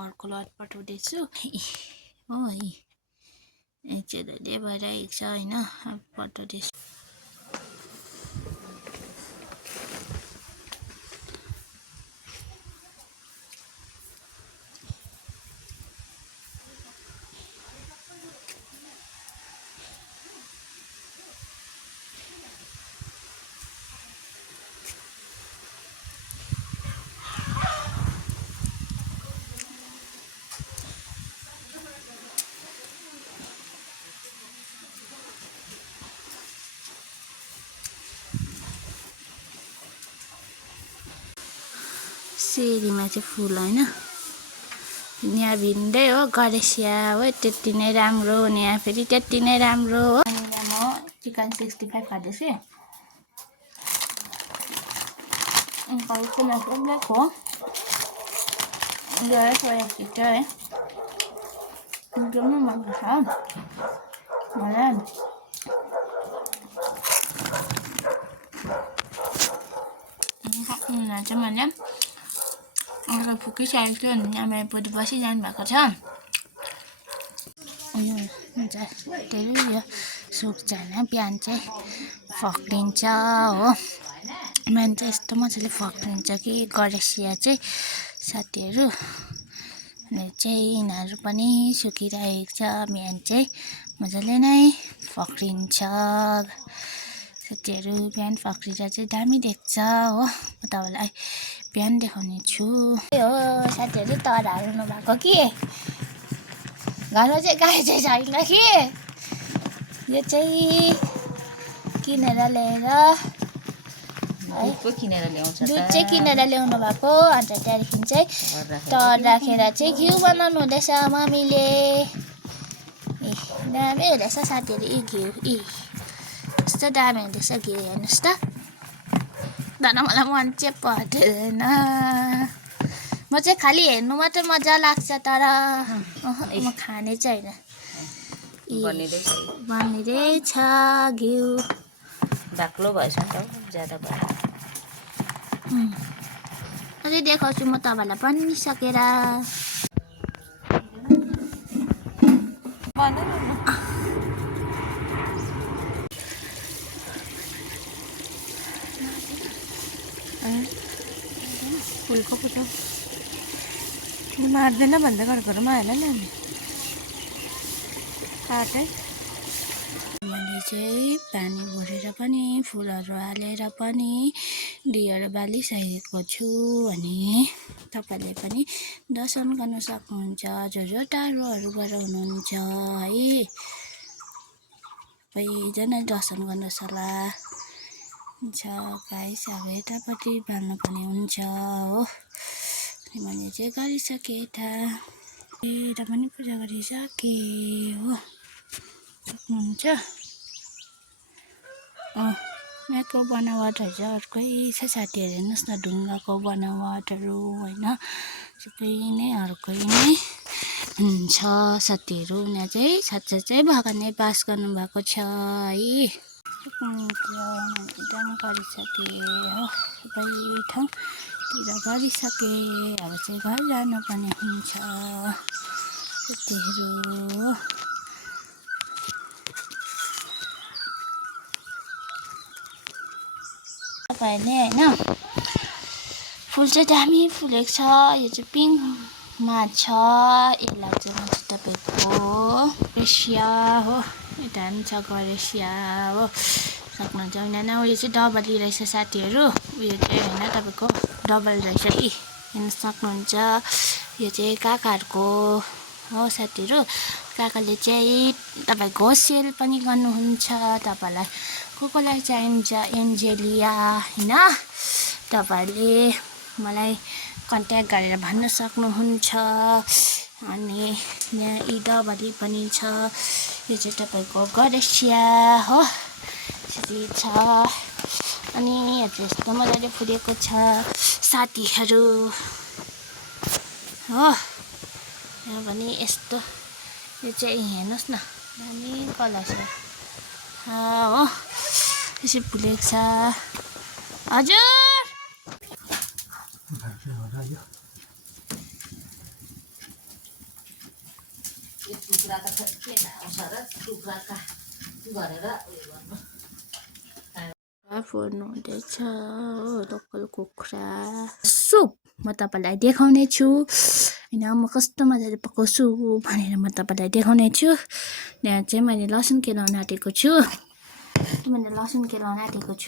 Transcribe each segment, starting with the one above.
अर्को लट पठाउँदैछु हो एकचोटि भइरहेको छ होइन पठाउँदैछु सेरीमा चाहिँ फुल होइन यहाँ भिन्दै हो गरेसिया हो त्यति नै राम्रो हो यहाँ फेरि त्यति नै राम्रो हो अनि म चिकन 65 खाँदैछु अर्को ब्ल्याक हो छिटो है एकदमै मन पर्छ मलाई चाहिँ मैले अरू फुकिसकेको थियो अनि यहाँ मेरो बुढी बसिरहनु भएको छ धेरै यो सुक्छ होइन बिहान चाहिँ फक्रिन्छ हो बिहान चाहिँ यस्तो मजाले फक्रिन्छ कि गरेसिया चाहिँ साथीहरू अनि चाहिँ यिनीहरू पनि सुकिरहेको छ बिहान चाहिँ मजाले नै फक्रिन्छ साथीहरू बिहान फक्रिँदा चाहिँ दामी देख्छ हो म तपाईँलाई बिहान देखाउने छु हो साथीहरू तराहरू नभएको कि घरमा चाहिँ गाई चाहिँ छैन कि यो चाहिँ किनेर ल्याएर दुध चाहिँ किनेर ल्याउनु भएको अन्त त्यहाँदेखि चाहिँ तर राखेर चाहिँ घिउ बनाउनु हुँदैछ मम्मीले दामी हुँदैछ साथीहरू यी घिउ यस्तो दामी हुँदैछ घिउ हेर्नुहोस् त तर मलाई मन चाहिँ पर्दैन म चाहिँ खालि हेर्नु मात्रै मजा लाग्छ तर म खाने चाहिँ होइन बनिँदैछ घिउ बाक्लो भएछ नि त ज्यादा भयो अझै देखाउँछु म तपाईँलाई बनिसकेर फुलको फोटो मार्दैन भन्दै घरकोमा होइन नि काटै मैले चाहिँ पानी भरेर पनि फुलहरू हालेर पनि दिएर बालिसकेको छु अनि तपाईँले पनि दर्शन गर्न सक्नुहुन्छ जो टाढोहरूबाट हुनुहुन्छ है सबैजना दर्शन गर्न सल्लाह हुन्छ गाइस अब यतापट्टि बाल्नुपर्ने हुन्छ हो अनि मैले चाहिँ गरिसकेँ यता पनि पूजा गरिसकेँ हो सक्नुहुन्छ यहाँको बनावटहरू चाहिँ अर्कै छ साथीहरू हेर्नुहोस् न ढुङ्गाको बनावटहरू होइन सबै नै अर्कै नै हुन्छ साथीहरू उनीहरू चाहिँ साँच्चै चाहिँ भगवानले बास गर्नुभएको छ है एकदम गरिसकेँ हो सबै ठाउँतिर गरिसकेँ अब चाहिँ घर जानुपर्ने हुन्छ साथीहरू तपाईँहरूले होइन फुल चाहिँ दामी फुलेको छ यो चाहिँ पिङ्कमा छ यसलाई चाहिँ म चाहिँ तपाईँको गरेसिया हो यता पनि छ गरेसिया हो सक्नुहुन्छ होइन उयो चाहिँ डबली रहेछ साथीहरू उयो चाहिँ होइन तपाईँको डबल रहेछ कि हेर्न सक्नुहुन्छ यो चाहिँ काकाहरूको हो साथीहरू काकाले चाहिँ तपाईँको सेल पनि गर्नुहुन्छ तपाईँलाई कोलाई चाहिन्छ एन्जेलिया होइन तपाईँहरूले मलाई कन्ट्याक्ट गरेर भन्न सक्नुहुन्छ अनि यहाँ इडबली पनि छ यो चाहिँ तपाईँको गडेसिया हो यसरी छ अनि यस्तो मजाले फुलेको छ साथीहरू हो यहाँ पनि यस्तो यो चाहिँ हेर्नुहोस् न दामी कलर छ हो यसरी फुलेको छ हजुर फोर्नु हुँदैछ हो लोकल कुखुरा सुप म तपाईँलाई देखाउने छु होइन म कस्तो मजाले पकाउँछु भनेर म तपाईँलाई देखाउने छु यहाँ चाहिँ मैले लसुन केलाउन आँटेको छु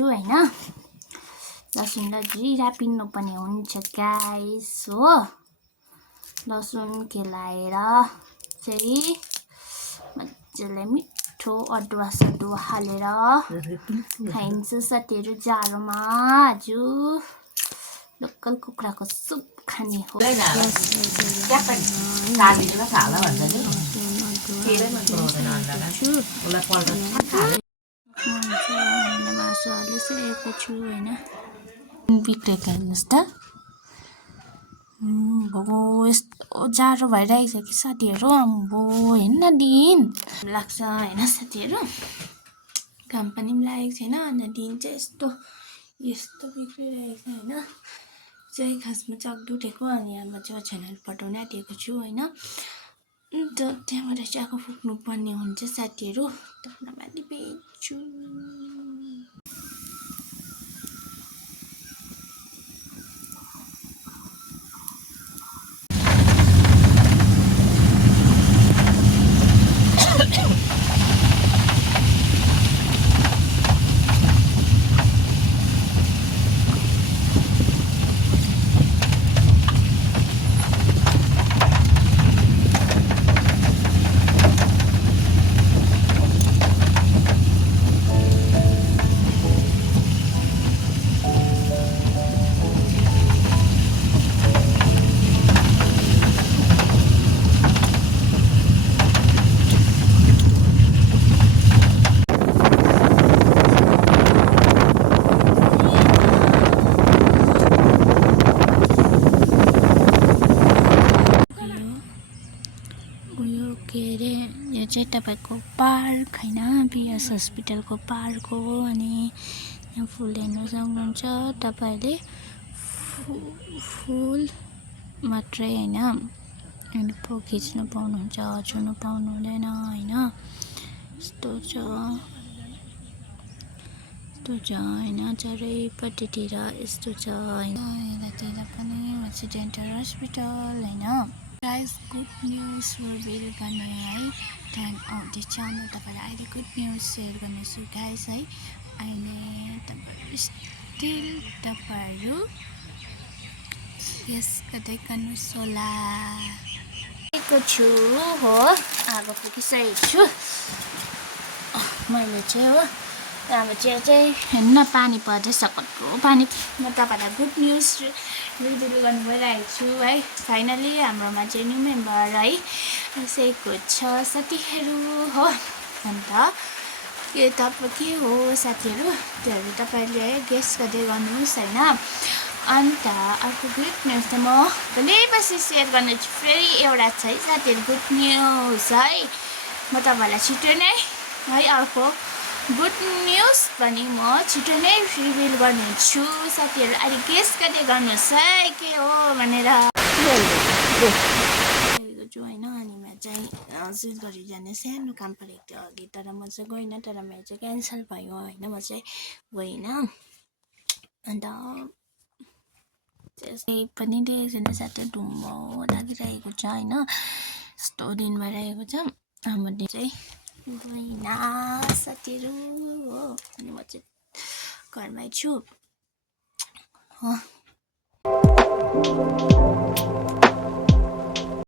होइन लसुनलाई जिरा पिन्नु पनि हुन्छ गाइस हो लसुन केलाएर चाहिँ मजाले मिठो अदुवा सदुवा हालेर खाइन्छ साथीहरू जाडोमा हजुर लोकल कुखुराको सुप खाने हो मासु हालिसकेको छु होइन बिग्रेको हेर्नुहोस् त यस्तो जाडो भइरहेको छ कि साथीहरू अम्बो हेर्न दिन लाग्छ होइन साथीहरू घाम पनि लागेको छैन अन्त दिन चाहिँ यस्तो बिग्रिरहेको छ होइन चाहिँ खासमा चक्दु उठेको अनि अब चाहिँ ओछ्यानहरू पठाउन आँटेको छु होइन अन्त त्यहाँबाट चाहिँ आगो फुक्नु पर्ने हुन्छ साथीहरू धन्यवाद बेच्छु चाहिँ तपाईँको पार्क होइन बिएस हस्पिटलको पार्क हो अनि यहाँ फुल हेर्नु सक्नुहुन्छ तपाईँहरूले फुल मात्रै होइन अनि खिच्नु पाउनुहुन्छ छुनु पाउनु हुँदैन होइन यस्तो छ होइन चारैपट्टितिर यस्तो छ होइन यतातिर पनि रेसिडेन्टल हस्पिटल होइन गाइस गुड न्युज रिभिल गर्ने है टाइम आउँदैछ म तपाईँलाई अहिले गुड न्युज सेयर गर्नेछु गाइस है अहिले तपाईँहरू स्टिल तपाईँहरू यस कतै गर्नुहोस् होला छु हो आगो फुकिसकेको छु मैले चाहिँ हो अब चाहिँ हेर्न पानी पर्दैछ कत्रो पानी म तपाईँलाई गुड न्युज रिभिल गर्नु गइरहेको छु है फाइनली हाम्रोमा चाहिँ न्यू मेम्बर है आइसकेको छ साथीहरू हो अन्त के हो साथीहरू त्योहरू तपाईँले है गेस गर्दै गर्नुहोस् होइन अन्त अर्को गुड न्युज त म भोलिपछि सेयर गर्नेछु फेरि एउटा छ है साथीहरू गुड न्युज है म तपाईँलाई छिटो नै है अर्को गुड न्युज पनि म छिटो नै रिभिल गर्नेछु साथीहरू अहिले गेस गर्दै गर्नुहोस् है के हो भनेर छु होइन अनि म चाहिँ सिलगढी जाने सानो काम परेको थियो अघि तर म चाहिँ गइनँ तर मेरो चाहिँ क्यान्सल भयो होइन म चाहिँ गइनँ अन्त त्यसै पनि देख्दैन साथै धुम्म लागिरहेको छ होइन यस्तो दिन भइरहेको छ हामीले चाहिँ बहिना साथीहरू हो। अनि म चाहिँ घरमै छु।